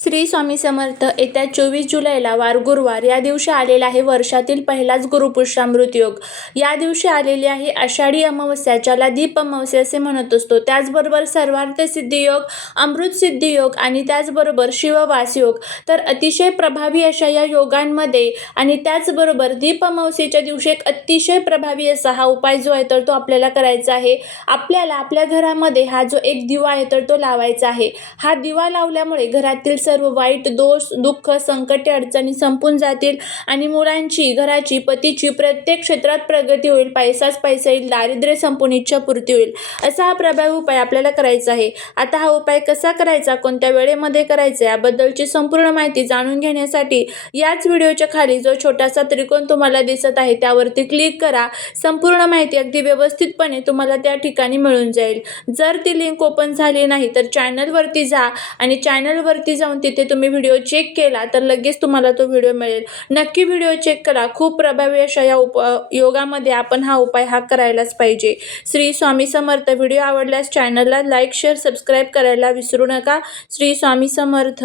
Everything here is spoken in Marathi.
श्री स्वामी समर्थ येत्या चोवीस जुलैला वार गुरुवार या दिवशी आलेला आहे वर्षातील पहिलाच गुरुपुष्यामृत योग या दिवशी आलेली आहे आषाढी अमावस्या ज्याला दीप अमावस्या असे म्हणत असतो. त्याचबरोबर सर्वार्थ सिद्धी योग अमृत सिद्धी योग आणि त्याचबरोबर शिववास योग. तर अतिशय प्रभावी अशा या योगांमध्ये आणि त्याचबरोबर दीप अमावस्येच्या दिवशी एक अतिशय प्रभावी असा हा उपाय जो आहे तर तो आपल्याला करायचा आहे. आपल्याला आपल्या घरामध्ये हा जो एक दिवा आहे तर तो लावायचा आहे. हा दिवा लावल्यामुळे घरातील सर्व वाईट दोष दुःख संकटे अडचणी संपून जातील आणि मुलांची घराची पतीची प्रत्येक क्षेत्रात प्रगती होईल. पैसाच पैसा येईल दारिद्र्य संपून इच्छा पूर्ती होईल. असा हा प्रभावी उपाय आपल्याला करायचा आहे. आता हा उपाय कसा करायचा कोणत्या वेळेमध्ये करायचा याबद्दलची संपूर्ण माहिती जाणून घेण्यासाठी याच व्हिडिओच्या खाली जो छोटासा त्रिकोण तुम्हाला दिसत आहे त्यावरती क्लिक करा. संपूर्ण माहिती अगदी व्यवस्थितपणे तुम्हाला त्या ठिकाणी मिळून जाईल. जर ती लिंक ओपन झाली नाही तर चॅनलवरती जा आणि चॅनलवरती जाऊन तिथे तुम्ही व्हिडिओ चेक केला तर लगेच तुम्हाला तो व्हिडिओ मिळेल. नक्की व्हिडिओ चेक करा. खूप प्रभावी अशा या उप योगामध्ये आपण हा उपाय हा करायलाच पाहिजे. श्री स्वामी समर्थ. व्हिडिओ आवडल्यास चॅनलला लाईक शेअर सबस्क्राईब करायला विसरू नका. श्री स्वामी समर्थ.